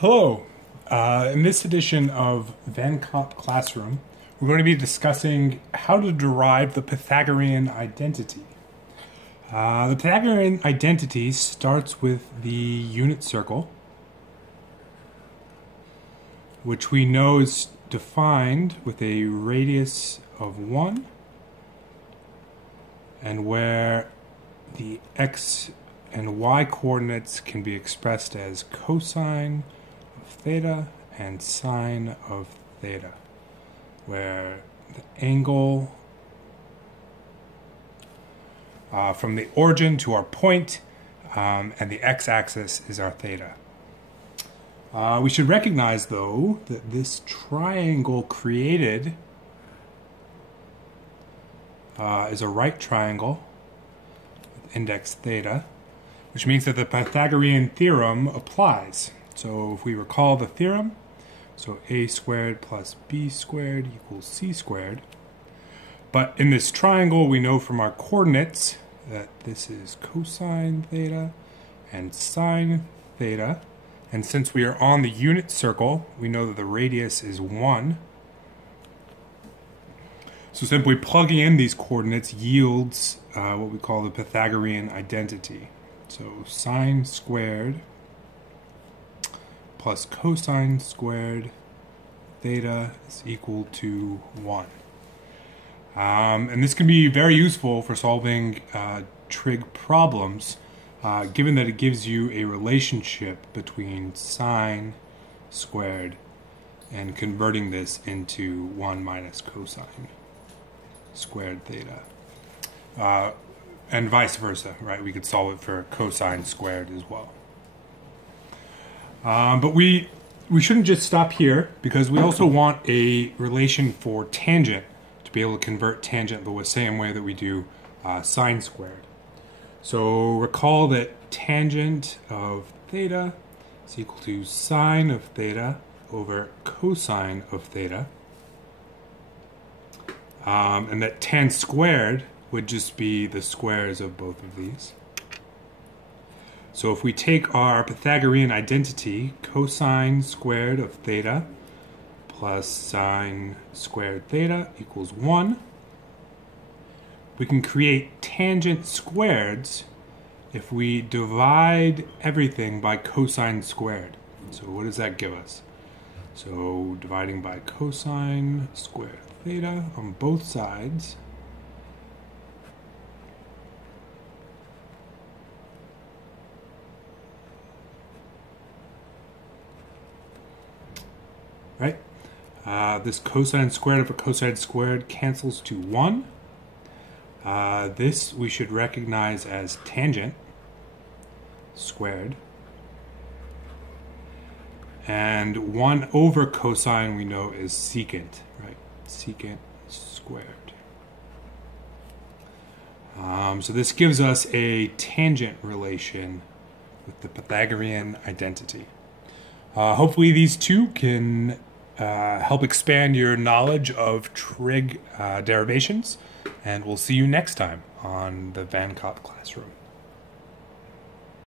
Hello. In this edition of Kopp Classroom, we're going to be discussing how to derive the Pythagorean identity. The Pythagorean identity starts with the unit circle, which we know is defined with a radius of 1, and where the x and y coordinates can be expressed as cosine of theta and sine of theta, where the angle from the origin to our point and the x-axis is our theta. We should recognize, though, that this triangle created is a right triangle with index theta, which means that the Pythagorean theorem applies. So if we recall the theorem, so a squared plus b squared equals c squared. But in this triangle, we know from our coordinates that this is cosine theta and sine theta. And since we are on the unit circle, we know that the radius is 1. So simply plugging in these coordinates yields what we call the Pythagorean identity. So sine squared plus cosine squared theta is equal to 1. And this can be very useful for solving trig problems, given that it gives you a relationship between sine squared and converting this into 1 minus cosine squared theta. And vice versa, right? We could solve it for cosine squared as well. But we shouldn't just stop here, because we also want a relation for tangent to be able to convert tangent the same way that we do sine squared. So recall that tangent of theta is equal to sine of theta over cosine of theta. And that tan squared would just be the squares of both of these. So if we take our Pythagorean identity, cosine squared of theta plus sine squared theta equals 1, we can create tangent squareds if we divide everything by cosine squared. So what does that give us? So dividing by cosine squared theta on both sides right? This cosine squared of a cosine squared cancels to 1. This we should recognize as tangent squared. And 1 over cosine we know is secant, right? Secant squared. So this gives us a tangent relation with the Pythagorean identity. Hopefully these two can help expand your knowledge of trig derivations, and we'll see you next time on the Kopp Classroom.